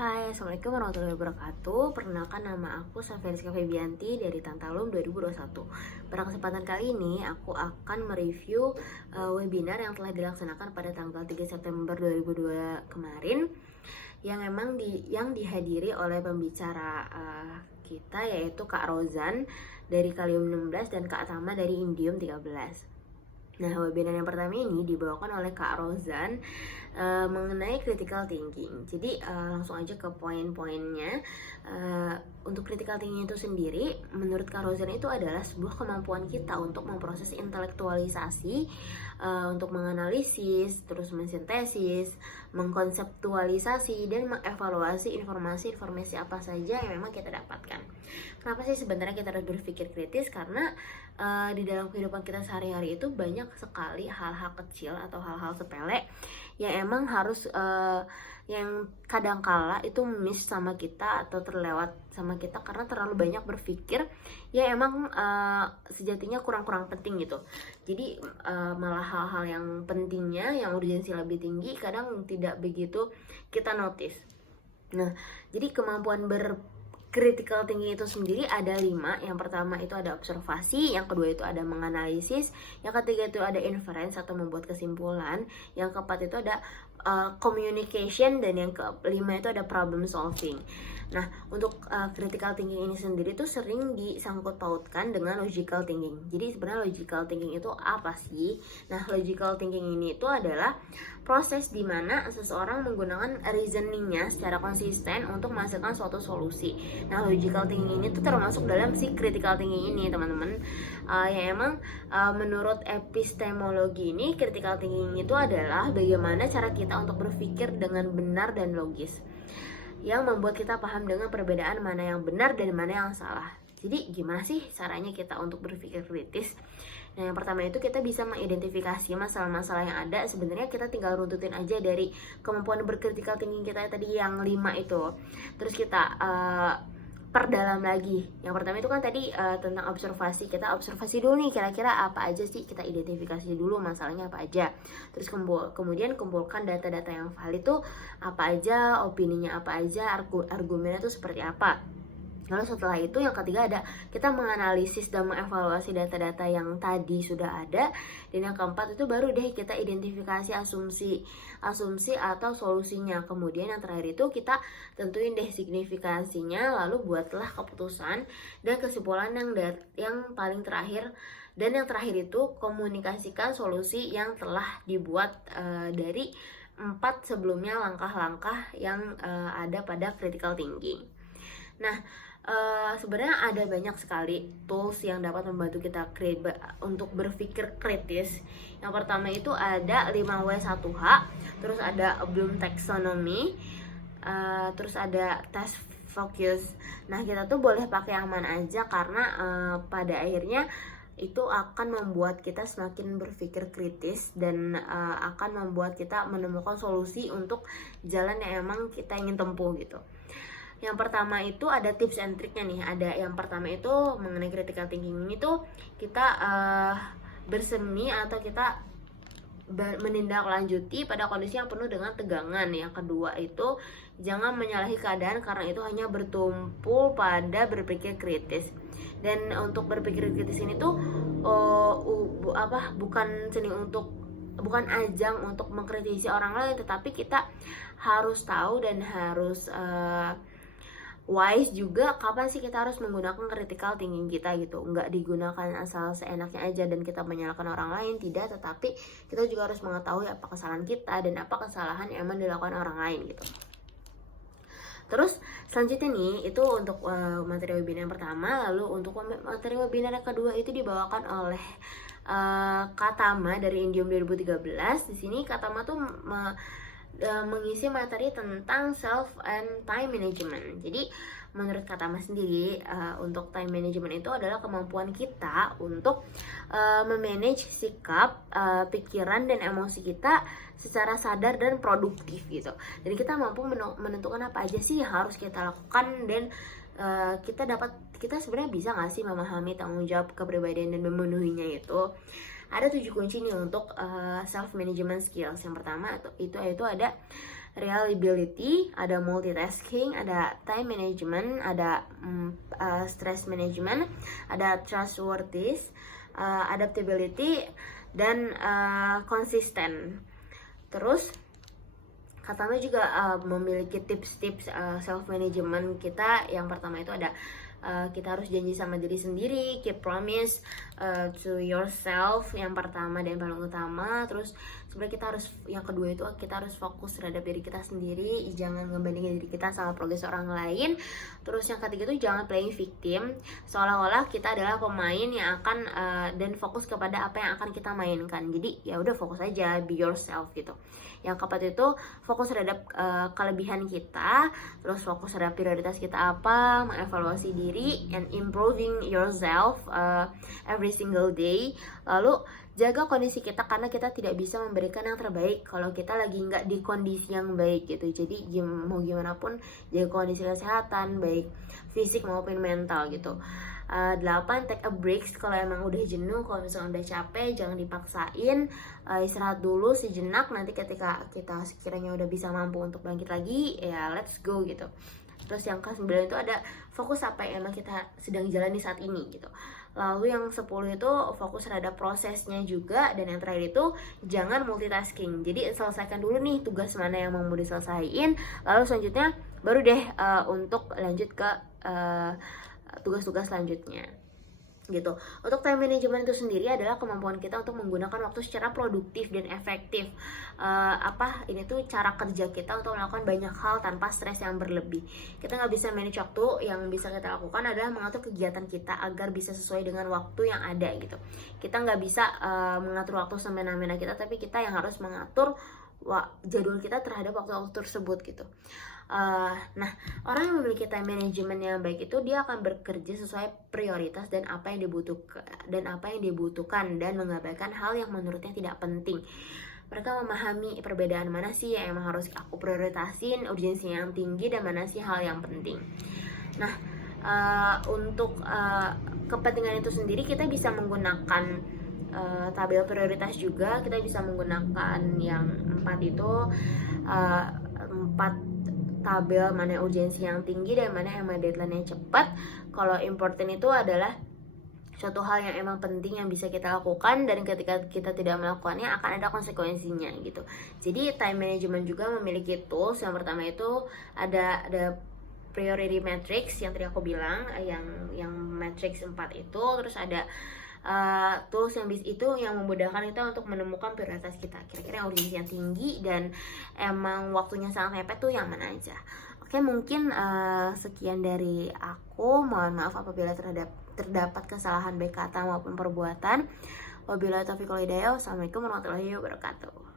Hai, Assalamualaikum warahmatullahi wabarakatuh. Perkenalkan, nama aku Saferiska Febianti dari Tantalum 2021. Pada kesempatan kali ini aku akan mereview webinar yang telah dilaksanakan pada tanggal 3 September 2002 kemarin, yang dihadiri oleh pembicara kita, yaitu Kak Rozan dari Kalium 16 dan Kak Tama dari Indium 13. Nah, webinar yang pertama ini dibawakan oleh Kak Rozan mengenai critical thinking. Jadi langsung aja ke poin-poinnya. Untuk critical thinking itu sendiri, menurut Kak Rozan itu adalah sebuah kemampuan kita untuk memproses intelektualisasi, untuk menganalisis, terus mensintesis, mengkonseptualisasi, dan mengevaluasi informasi-informasi apa saja yang memang kita dapatkan. Kenapa sih sebenarnya kita harus berpikir kritis? Karena di dalam kehidupan kita sehari-hari itu banyak sekali hal-hal kecil atau hal-hal sepele yang emang harus yang kadangkala itu miss sama kita atau terlewat sama kita karena terlalu banyak berpikir ya emang sejatinya kurang-kurang penting gitu. Jadi malah hal-hal yang pentingnya, yang urgensi lebih tinggi, kadang tidak begitu kita notice. Nah, jadi kemampuan critical thinking itu sendiri ada 5. Yang pertama itu ada observasi, yang kedua itu ada menganalisis, yang ketiga itu ada inference atau membuat kesimpulan, yang keempat itu ada communication, dan yang kelima itu ada problem solving. Nah, untuk critical thinking ini sendiri tuh sering disangkut pautkan dengan logical thinking. Jadi sebenarnya logical thinking itu apa sih? Nah, logical thinking ini itu adalah proses di mana seseorang menggunakan reasoningnya secara konsisten untuk menghasilkan suatu solusi. Nah, logical thinking ini tuh termasuk dalam si critical thinking ini, teman-teman. Yang emang menurut epistemologi ini, critical thinking itu adalah bagaimana cara kita untuk berpikir dengan benar dan logis, yang membuat kita paham dengan perbedaan mana yang benar dan mana yang salah. Jadi gimana sih caranya kita untuk berpikir kritis? Nah, yang pertama itu kita bisa mengidentifikasi masalah-masalah yang ada. Sebenarnya kita tinggal runtutin aja dari kemampuan berkritical thinking kita tadi yang 5 itu. Terus kita perdalam lagi. Yang pertama itu kan tadi tentang observasi. Kita observasi dulu nih, kira-kira apa aja sih, kita identifikasi dulu masalahnya apa aja. Terus kemudian kumpulkan data-data yang valid tuh apa aja, opininya apa aja, argumennya tuh seperti apa. Lalu setelah itu yang ketiga ada kita menganalisis dan mengevaluasi data-data yang tadi sudah ada. Dan yang keempat itu baru deh kita identifikasi asumsi atau solusinya. Kemudian yang terakhir itu kita tentuin deh signifikansinya, lalu buatlah keputusan dan kesimpulan yang paling terakhir. Dan yang terakhir itu komunikasikan solusi yang telah dibuat dari 4 sebelumnya langkah-langkah yang ada pada critical thinking. Nah, sebenarnya ada banyak sekali tools yang dapat membantu kita untuk berpikir kritis. Yang pertama itu ada 5W1H, terus ada Bloom Taxonomy, terus ada Task Focus. Nah, kita tuh boleh pakai yang mana aja karena pada akhirnya itu akan membuat kita semakin berpikir kritis dan akan membuat kita menemukan solusi untuk jalan yang emang kita ingin tempuh gitu. Yang pertama itu ada tips and triknya nih. Ada yang pertama itu mengenai critical thinking ini tuh kita bersemi atau kita menindaklanjuti pada kondisi yang penuh dengan tegangan. Yang kedua itu jangan menyalahi keadaan karena itu hanya bertumpu pada berpikir kritis. Dan untuk berpikir kritis ini tuh bukan ajang untuk mengkritisi orang lain, tetapi kita harus tahu dan harus wise juga kapan sih kita harus menggunakan critical thinking kita gitu. Nggak digunakan asal seenaknya aja dan kita menyalahkan orang lain, tidak, tetapi kita juga harus mengetahui apa kesalahan kita dan apa kesalahan yang emang dilakukan orang lain gitu. Terus selanjutnya nih itu untuk materi webinar yang pertama. Lalu untuk materi webinar yang kedua itu dibawakan oleh Kak Tama dari Indium 2013. Di sini Kak Tama tuh mengisi materi tentang self and time management. Jadi menurut Kak Tama sendiri, untuk time management itu adalah kemampuan kita untuk memanage sikap, pikiran dan emosi kita secara sadar dan produktif gitu. Jadi kita mampu menentukan apa aja sih yang harus kita lakukan, dan kita sebenarnya bisa nggak sih memahami tanggung jawab kepribadian dan memenuhinya itu. Ada 7 kunci nih untuk self management skills. Yang pertama itu ada reliability, ada multitasking, ada time management, ada stress management, ada trustworthy, adaptability, dan konsisten. Terus Katama juga memiliki tips-tips self management kita. Yang pertama itu ada kita harus janji sama diri sendiri, keep promise to yourself, yang pertama dan paling utama. Terus sebenarnya kita harus, yang kedua itu kita harus fokus terhadap diri kita sendiri, jangan ngebandingin diri kita sama progres orang lain. Terus yang ketiga itu jangan playing victim, seolah-olah kita adalah pemain yang akan dan fokus kepada apa yang akan kita mainkan. Jadi ya udah fokus aja, be yourself gitu. Yang keempat itu fokus terhadap kelebihan kita, terus fokus terhadap prioritas kita apa, mengevaluasi diri and improving yourself every single day. Lalu jaga kondisi kita, karena kita tidak bisa memberikan yang terbaik kalau kita lagi nggak di kondisi yang baik gitu. Jadi mau gimana pun jaga kondisi kesehatan, baik fisik maupun mental gitu. 8, take a break kalau emang udah jenuh. Kalau misalnya udah capek, jangan dipaksain, istirahat dulu sejenak. Nanti ketika kita sekiranya udah bisa mampu untuk bangkit lagi, ya let's go gitu. Terus yang ke-9 itu ada fokus apa yang emang kita sedang jalani saat ini gitu. Lalu yang 10 itu fokus terhadap prosesnya juga. Dan yang terakhir itu jangan multitasking. Jadi selesaikan dulu nih tugas mana yang mau diselesaikan, lalu selanjutnya baru deh untuk lanjut ke tugas-tugas selanjutnya gitu. Untuk time management itu sendiri adalah kemampuan kita untuk menggunakan waktu secara produktif dan efektif. Ini tuh cara kerja kita untuk melakukan banyak hal tanpa stres yang berlebih. Kita nggak bisa manage waktu, yang bisa kita lakukan adalah mengatur kegiatan kita agar bisa sesuai dengan waktu yang ada gitu. Kita nggak bisa mengatur waktu semena-mena kita, tapi kita yang harus mengatur jadwal kita terhadap waktu-waktu tersebut gitu. Nah, orang yang memiliki time management yang baik itu dia akan bekerja sesuai prioritas dan apa yang dibutuhkan dan mengabaikan hal yang menurutnya tidak penting. Mereka memahami perbedaan mana sih yang emang harus aku prioritasin, urgensi yang tinggi, dan mana sih hal yang penting. Nah, untuk kepentingan itu sendiri kita bisa menggunakan tabel prioritas juga. Kita bisa menggunakan yang 4 itu 4 tabel, mana urgensi yang tinggi dan mana yang deadline yang cepat. Kalau important itu adalah suatu hal yang emang penting yang bisa kita lakukan, dan ketika kita tidak melakukannya akan ada konsekuensinya gitu. Jadi time management juga memiliki tools. Yang pertama itu ada priority matrix yang tadi aku bilang, yang matrix 4 itu. Terus ada tools yang memudahkan kita untuk menemukan prioritas kita, kira-kira urgensi yang tinggi dan emang waktunya sangat mepet tuh yang mana aja. Oke, mungkin sekian dari aku. Mohon maaf apabila terdapat kesalahan baik kata maupun perbuatan. Wabillahi taufiq wal hidayah. Wassalamualaikum warahmatullahi wabarakatuh.